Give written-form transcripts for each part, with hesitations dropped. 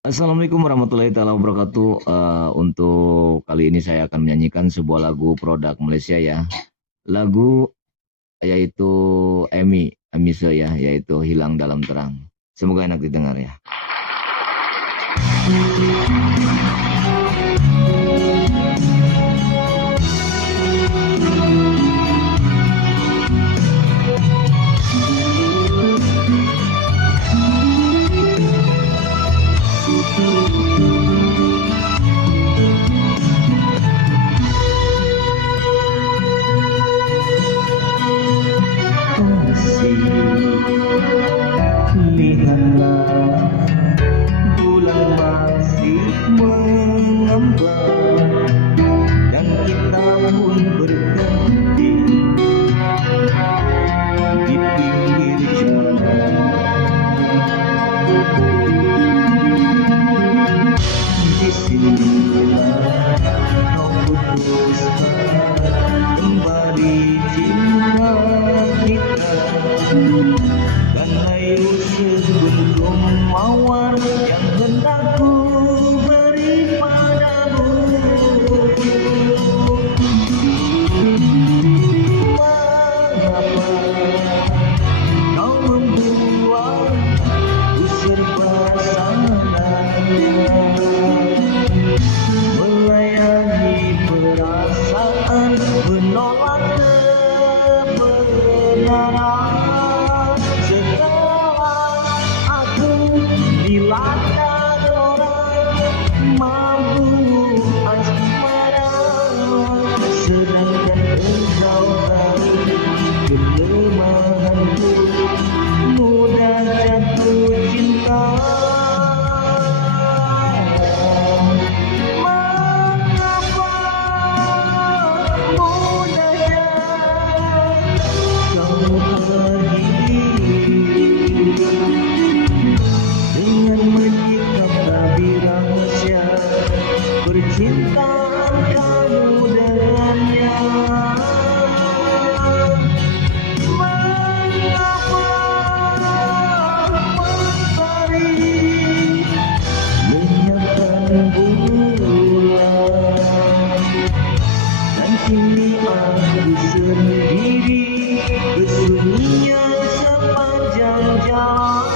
Assalamualaikum warahmatullahi taala wabarakatuh. Untuk kali ini saya akan menyanyikan sebuah lagu produk Malaysia ya. Lagu yaitu Emise ya, yaitu Hilang Dalam Terang. Semoga enak didengar ya. Lihatlah bulan masih mengambang dan kita pun berhenti di pinggir jalan. Di sinilah kau putuskan kembali cinta kita. Dan ayo sebelum mawar yang hendak ku beri padamu. Mengapa kau membuat ku serba salah, melayani perasaan, menolak kebenaran. Dilanda orang mampu asmara, sedangkan engkau tahu kelemahanku, mudah jatuh cinta. Mengapa mudahnya kau pergi dengan menyikap tabir rahasia percintaan kamu dengannya? Mengapa mentari lenyapkan bulan, dan kini aku sendiri kesunyian sepanjang jalan.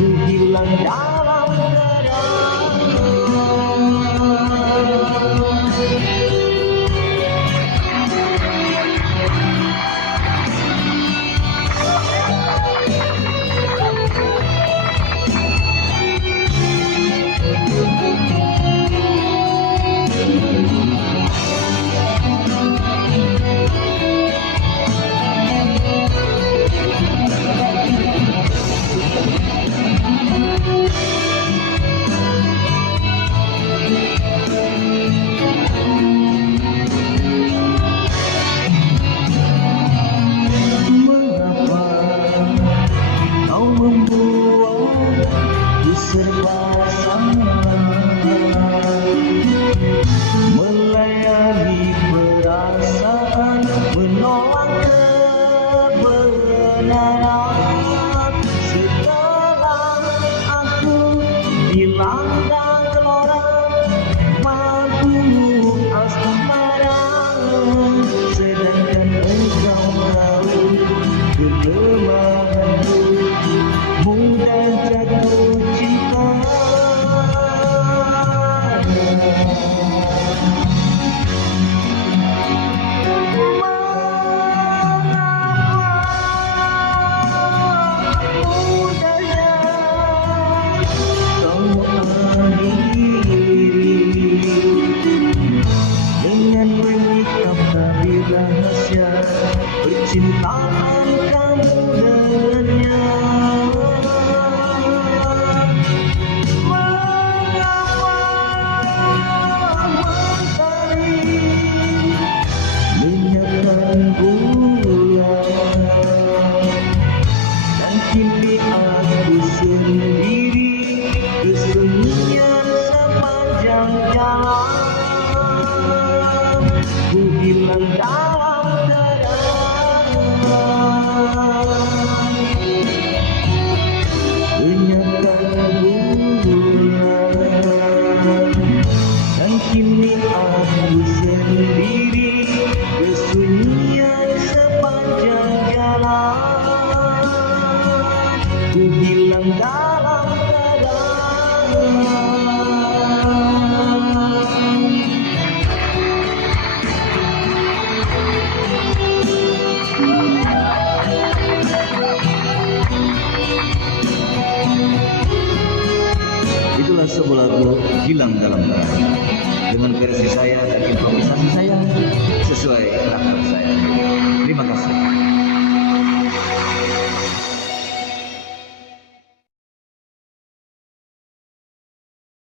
Ku hilang dalam serba salah, melayani perasaan, menolak kebenaran. Setelah aku dilanda gelora mampu asmara, sedangkan engkau tahu kelemahanku, mudah jatuh cinta. Mudahnya kau akhiri dengan menyikap tabir rahasia percintaan kamu dengannya. Kini aku sendiri kesunyian sepanjang jalan. Ku hilang dalam dada. Sunyian sepanjang jalan, ku hilang dalam keadaan. Itulah sebuah lagu Hilang Dalam Keadaan dengan versi saya dan improvisasi saya sesuai karakter saya. Terima kasih.